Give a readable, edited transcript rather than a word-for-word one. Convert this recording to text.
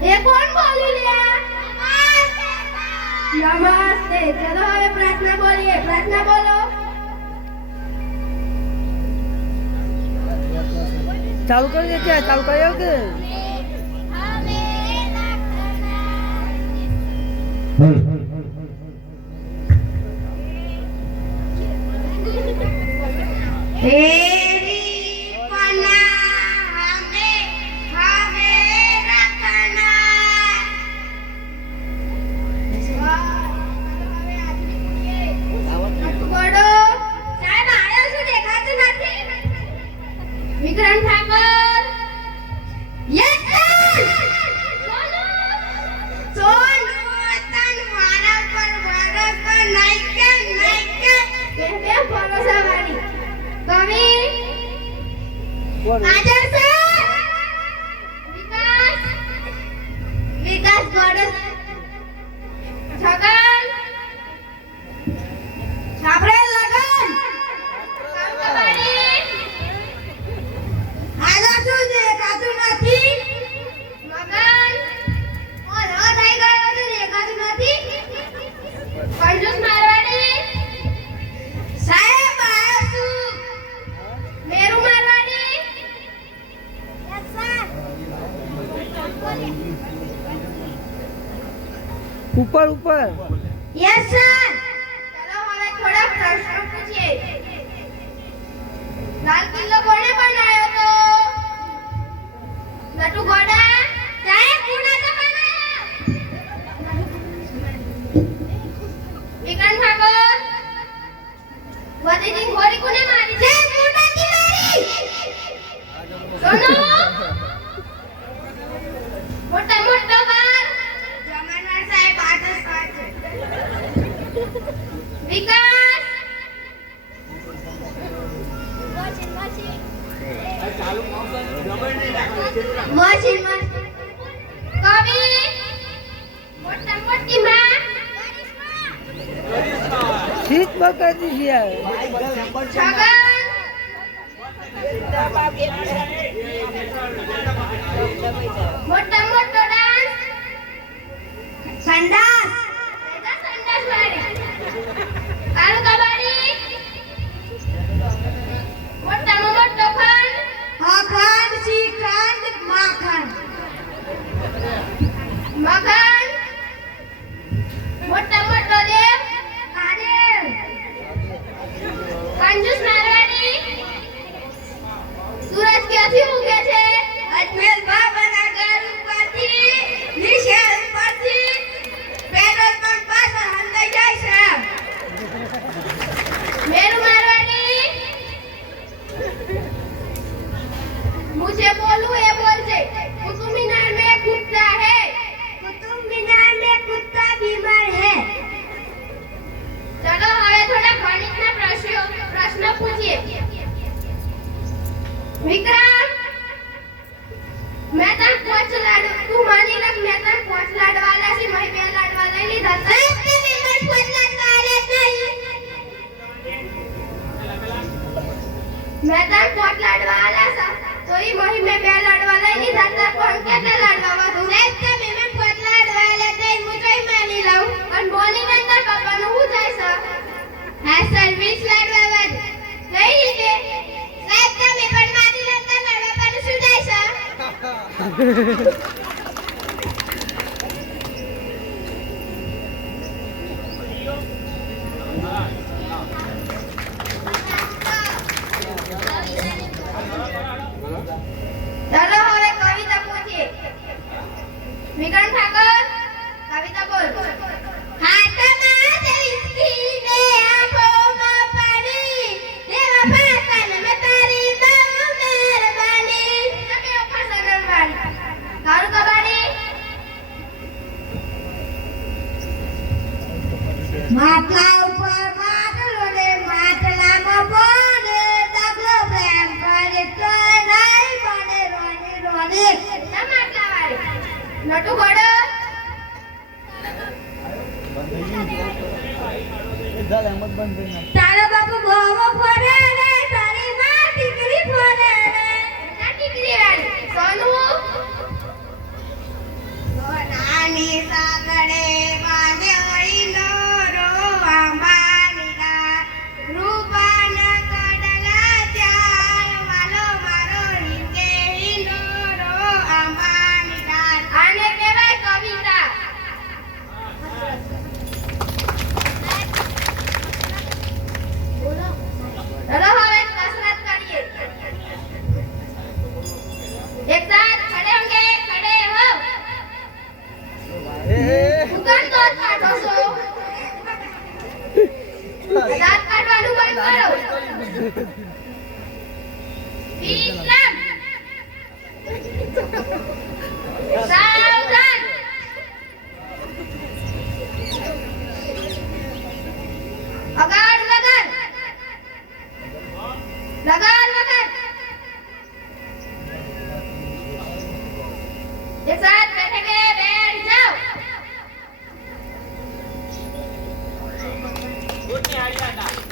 એ કોણ બોલી લ્યા? નમસ્તે. ચલો હવે પ્રાર્થના બોલીએ. પ્રાર્થના બોલો. ચાલુ કરી દે, ચાલુ કરી આવ કે વિક્રમ ઠાકોર. Yes sir. સોનુ તન મારા પર ભરોસો નહીં કે બે ભરોસો વાળી કવિ આદર સર. વિકાસ ગોડ. છગન સાબરે લગન. ઉપર ઉપર. Yes sir. ચલો હવે થોડા પ્રશ્નો પૂછીએ. લાલ કિલ્લો કોણે બનાવ્યો તો? નટુ ગોડા. સાહેબ કોણે તો બનાવ્યો? વિક્રમ ઠાકોર. વદીની ઘોડી કોને મારી છે? કોનાથી મારી? સોનુ. મોટા મોટા બાર. જમાનવાર સાહેબ આદર્શ છે. વિકાસ. મશીન કવિ. મોટા મોટી માં. શીત બકરી છે યાર. છગન. મોટા મોટો ડાન્સ. સંડાસ. સંડાસ વાળી. કાળુ કબાડી. મોટામાં મોટો ખંડ. અખંડ શ્રીખંડ માખણ. મગન. મોટા મોટો દેવ. કાદેવ. કંજૂસ મારવાડી. સૂરજ ક્યાંથી ઉગે છે? અજમેર બાબાના ઘર ઉપરથી. નીચે ઉપરથી. પેટ્રોલ પંપ પાસે હંધાઈ જાય છે. મેરુ મારવાડી. मुझे बोलूं ये बोल दे. कुतुब मीनार में कुत्ता है. कुतुब मीनार में कुत्ता बीमार है. चलो હવે થોડા ગણિતના પ્રશ્નો પૂછીએ. વિક્રમ. मैं तन कोच लाड तू मानी लग मैं तन कोच लाडवाला सी मही બે લાડવા લઈ લીધા છે. તમે મત કોચ લાડવાલા નહીં. मैं तन कोच लाडवाला सा તો ઈ મહી મે બે લાડવા લઈ લીધા તો પણ કેટલા લાડવા વધુ સાહેબ તમે મે કોટ લાડવા લે તઈ હું કઈ માની લઉં પણ બોલી નંતર પપ્પાનું હું જાય છે. હા સર્વિસ લાડવા વધ કઈ રીતે સાહેબ તમે પણ માની નંતર મારા પપ્પાનું શું જાય છે. चलो હવે કવિતા પૂછીએ. વિક્રમ ઠાકોર. કવિતા બોલ. હાથમાં વિસ્કીને આંખોમાં પાણી. દેવા ફાસન મે તારી બહુ મહેરબાની. તમે ફાસન વાળી. કાળુ કબાડી. માટલા ઉપર માટલો ને માટલામાં બોને ડગલો પ્રેમ કરે તો નહીં બને રોને રોને. માટલા વાળી. નટુ ગોડો. તારો બાપુ બહુ ફરે ને તારી માં ટીકડી ફરે ને. ના ટીકડી વાળી. સોનુ. વિશ્રામ. સાવધાન. અગાડ વગર. લગાડ વગર. एक साथ बैठेंगे, बैठ जाओ. ગુડ ની હાડિયા